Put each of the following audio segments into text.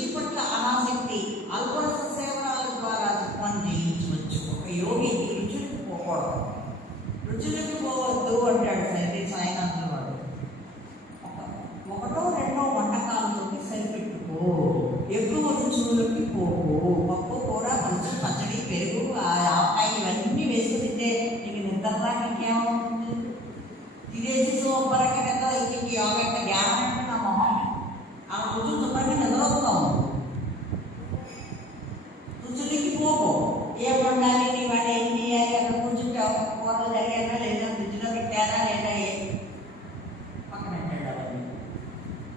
రుచి పట్ల అనాసక్తి, అల్పరస సేవనాల ద్వారా జిహ్వాన్ని జయించవచ్చు. ఒక యోగికి రుచులకు పోకూడదు, రుచులకు పోవద్దు అంటాడు సాయినాథుల వాడు. ఒకటో రెండో వంటకాలతో సరిపెట్టుకో, ఎక్కువ రుచులకి పోకు. పప్పు, కూర, కొంచెం పచ్చడి, పెరుగు, ఆవకాయ ఇవన్నీ వేసుకుని తింటే నీకు నిద్రలా ఇంకేమవుతుంది? తినేసి సూపర్గా నిద్ర ఇంక యోగా జ్ఞానం అంటే నా మొహం ఆ రుచులు తుప్పటి నిద్రవుతాం. రుచులకి పోకు. ఏం వండాలి, నీ వాడు ఏం చేయాలి, అక్కడ కూర్చుంటావు, కూరలు జరిగానా లేదా, ఫ్రిడ్జ్లో పెట్టానా లేదా, పక్కన పెట్టాడు.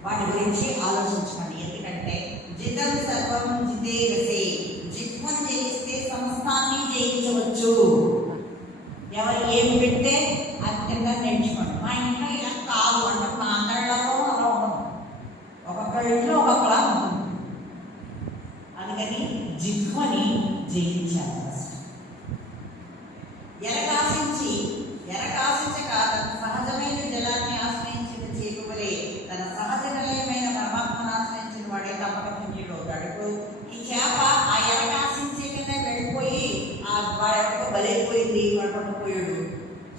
వాటి గురించి ఆలోచించండి. ఎందుకంటే జితం సర్వం జితేరసే, జిత్వం జయిస్తే సమస్తాన్ని జయించవచ్చు. ఎవరు ఏమి పెడితే అది కింద నేర్చుకోండి. మా ఇంట్లో ఇలా కాదు అంటే మా అందరిలో అలా ఉండదు, ఒక్కొక్కళ్ళ ఇంట్లో ఒక్కొక్కలా ఉంటుంది. అందుకని జిహ్వని జయించాలి. ఎరకాశించక తన సహజమైన జలాన్ని ఆశ్రయించిన చేకువలే తన సహజ నిలయమైన పరమాత్మను ఆశ్రయించిన వాడే తప్పక పుణ్యుడవుతాడు. ఇప్పుడు ఈ చేప ఆ ఎరకాశించే కింద వెళ్ళిపోయి ఆ వాడెవరికో బలైపోయింది, వాడు పట్టుకుపోయాడు,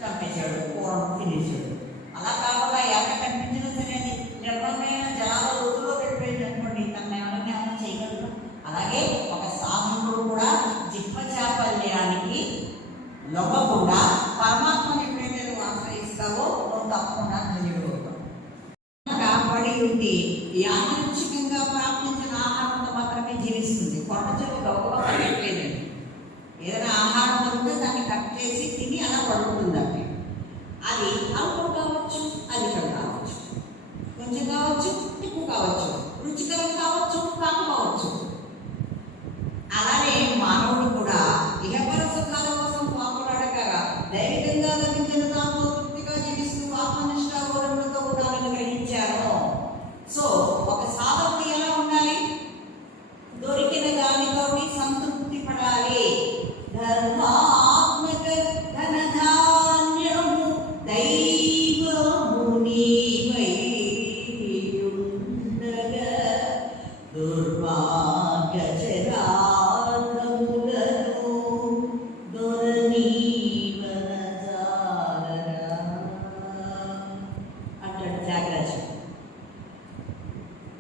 చంపేశాడు, కూరను తినేశాడు. అలా కాకుండా ఎరక కనిపించిన సరే అది నిర్మలమైన జలాల రోజుల్లో వెళ్ళిపోయింది అనుకోండి, తన ఎవరైనా చేయగలరు. అలాగే ఒక సాధకుడు కూడా జిహ్వ చాపల్యానికి లొంగకుండా పరమాత్మని ఎప్పుడైతే నువ్వు ఆశ్రయిస్తావో నువ్వు తప్పకుండా ధన్యుడు అవుతావు. పడి ఉండి యాదృచ్ఛికంగా ప్రాప్తించిన ఆహారంతో మాత్రమే జీవిస్తుంది. కొండ చెరువు గొప్పగా పడట్లేదండి. ఏదైనా ఆహారం దొరికితే దాన్ని కట్ చేసి తిని అలా పడుతుందండి. అది అల్పం కావచ్చు, అధికం కావచ్చు, కొంచెం కావచ్చు, ఎక్కువ కావచ్చు, రుచికరం కావచ్చు, కాకపోవచ్చు. అలానే మానవుడు కూడా ఇహపర సుఖాల కోసం పాకులాడక దైవికంగా లభించిన దాంతో తృప్తిగా జీవిస్తూ ఆత్మనిష్టాగౌరవంతో ఉండాలని గ్రహించారు. సో ఒక సాధకుడు ఎలా ఉండాలి? దొరికిన దానితోటి సంతృప్తి పడాలి. ధర్మాత్మక ధనధాన్యము దైవముని ఉండగా దుర్భాగ్య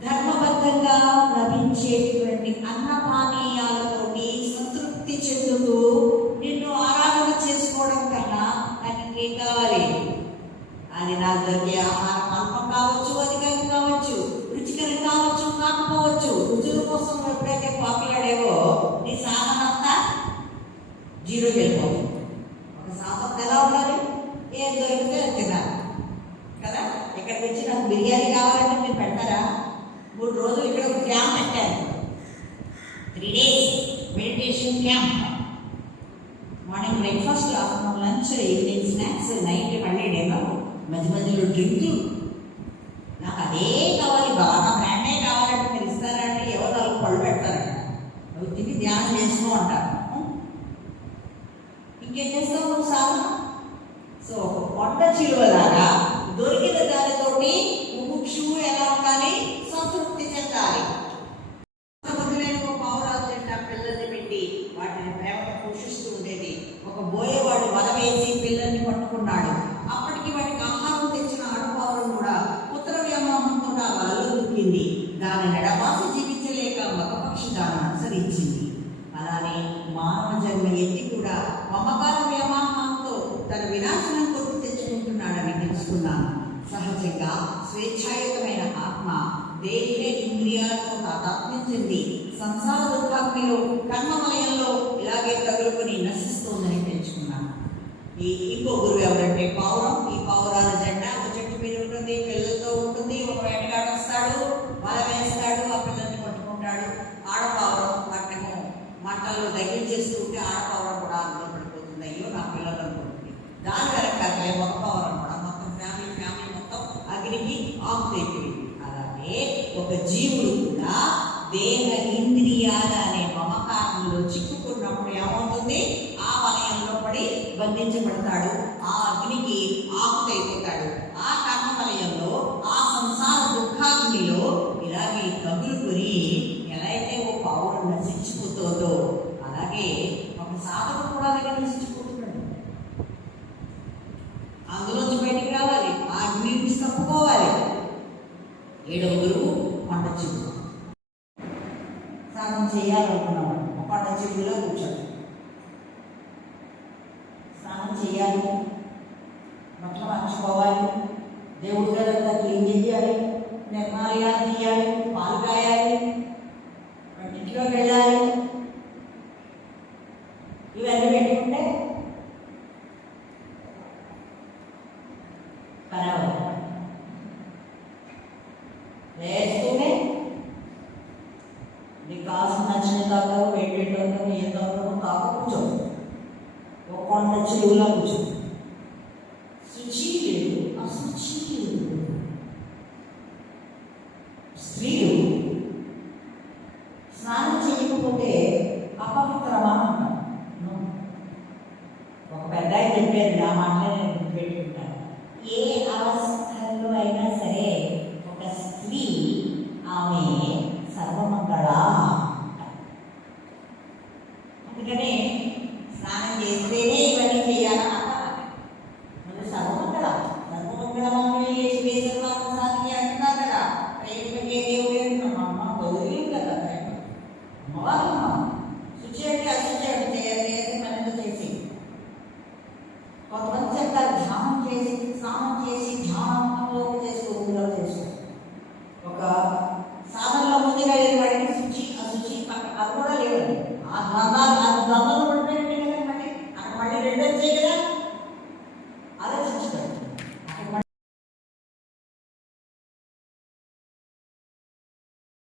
ధర్మబద్ధంగా లభించేటువంటి అన్నపానీయాలతోటి సంతృప్తి చెందుతూ నిన్ను ఆరాధన చేసుకోవడం కన్నా నాకు ఇంకేం కావాలి? అది నాకు దొరికే ఆహారం అల్పం కావచ్చు, అధికం కావచ్చు, రుచికరం కావచ్చు, కాకపోవచ్చు. రుచుల కోసం ఎప్పుడైతే పాకులాడేవో నీ సాధన అంతా జీరోకి వెళ్ళిపోతుంది. ఒక సాధన ఎలా ఉండాలి? ఏం దొరికితే తినాలి కదా. ఇక్కడికి వచ్చి నాకు బిర్యానీ కావాలంటే మీరు పెడతారా? 3 రోజులు ఇక్కడ ఒక క్యాంప్ పెట్టారు, 3 days meditation camp. Morning breakfast, afternoon lunch, evening snacks, night మళ్ళీ డిన్నర్, మధ్య మధ్యలో డ్రింకులు. నాకు అదే కావాలి, బాగా బ్రాండే కావాలంటే మీరు ఇస్తారంటే ఎవరు వాళ్ళు పళ్ళు పెడతారంట, అవి తిని ధ్యానం చేసుకో అంటారు. ఇంకేం చేస్తావు నువ్వు సాధన? సో కొండ చిలువలాగా దొరికిన దానితోటి ముముక్షువు ఎలా ఉండాలి? సంతృప్తి చెందాలి. ఒక పౌరాలు చెట్టు పిల్లల్ని పెట్టి వాటిని ప్రేమగా పోషిస్తూ ఉండేది. ఒక బోయేవాడు వల వేసి పిల్లల్ని పట్టుకున్నాడు. అప్పటికి వాటికి ఆహారం తెచ్చిన ఆడపౌరం కూడా పుత్ర వ్యామోహంతో ఆ వలలో దూకింది. దాని నడవాసి జీవించలేక మగపక్షి దాన్ని అనుసరించింది. అలానే మానవ జన్మ ఎత్తి కూడా మమకార వ్యామోహంతో తన వినాశనం కొద్ది తెచ్చుకుంటున్నాడని తెలుసుకున్నాను. సహజంగా స్వేచ్ఛాయుతమైన ఆత్మ దేహే ఇంద్రియాలతో తాదాత్మ్యం చెంది సంసార దుర్గాగ్నిలో కర్మమలయంలో ఇలాగే తగులుకొని నశిస్తోందని తెలుసుకున్నాను. ఇంకో గురువు ఎవరంటే పౌరం. ఈ పౌరాల జెండా ఒక చెట్టు మీద ఉంటుంది, పిల్లలతో ఉంటుంది. ఒక వేటగాడు వస్తాడు, వల వేస్తాడు, ఆ పిల్లల్ని పట్టుకుంటాడు. ఆడపౌరం వాటిని మంటల్లో దగ్గర చేస్తూ ఉంటే ఆడపౌరం కూడా అందులో పడిపోతుంది. అయ్యో నా పిల్లలు అనుకుంటుంది. దాని వెనకాలే ఒక పౌరం కూడా మొత్తం ఫ్యామిలీ మొత్తం అగ్నికి ఆకుతైపోయింది. అలాగే ఒక జీవుడు కూడా దేహ ఇంద్రియాల అనే మమకారంలో చిక్కుకున్నప్పుడు ఏమవుతుంది? ఆ వలయంలో పడి బంధించబడతాడు, ఆ అగ్నికి ఆకుతైపోతాడు. ఆ కర్మ వలయంలో, ఆ సంసార దుఃఖాగ్నిలో ఇలాగే తగులుకొని ఎలా ఎవరు? కొండ చిలువ. స్నానం చేయాలనుకున్నాము, కొండ చిలువలో కూర్చోండి. స్నానం చేయాలి, బట్టలు మార్చుకోవాలి, దేవుడి గారంతా క్లీన్ చేయాలి, నిర్మాలయాలు తీయాలి, పాలు కాయాలి, ఇంట్లోకి వెళ్ళాలి. ఇవన్నీ పెట్టుకుంటే పర్వాలేదు. లేస్తూనే నీకు కావాల్సిన నచ్చిన తాగుతావు, వేడి తాగుతావు, ఏం తాగుతావు తాగు, కూర్చో. ఒక కొండ చెరువులా కూర్చో. శుచి లేదు, అశుచి లేదు. స్త్రీలు స్నానం చేయకపోతే అపవిత్రమా అంటారు. ఒక పెద్ద ఆయన చెప్పారు, ఆ మాటలు నేను గుర్తుపెట్టుకుంటాను. ఏ అవస్థల్లో అయినా సరే ఒక స్త్రీ ఆమె సర్వమంగళ. అందుకనే స్నానం చేస్తేనే ఇవన్నీ చేయాలా మరి సర్వమంగళ. సర్వమంగళ వేసర్వాసానికి అంటున్నారు కదా. ప్రేమకే దేవుడు అంటున్నాం. అమ్మ గౌరీ కదా, అమ్మవారు శుచి అంటే అశుచి అంటే చేసి మనతో చేసి. కొంతమంది చెప్తారు ధ్యానం చేసి, స్నానం చేసి ధ్యానంలో చేసుకోకుండా చేసుకో. ఒక సాధనలో ముందుగా వాడికి శుచి అశుచి అవి కూడా లేవండి. ఆ ద్వంద్వాలు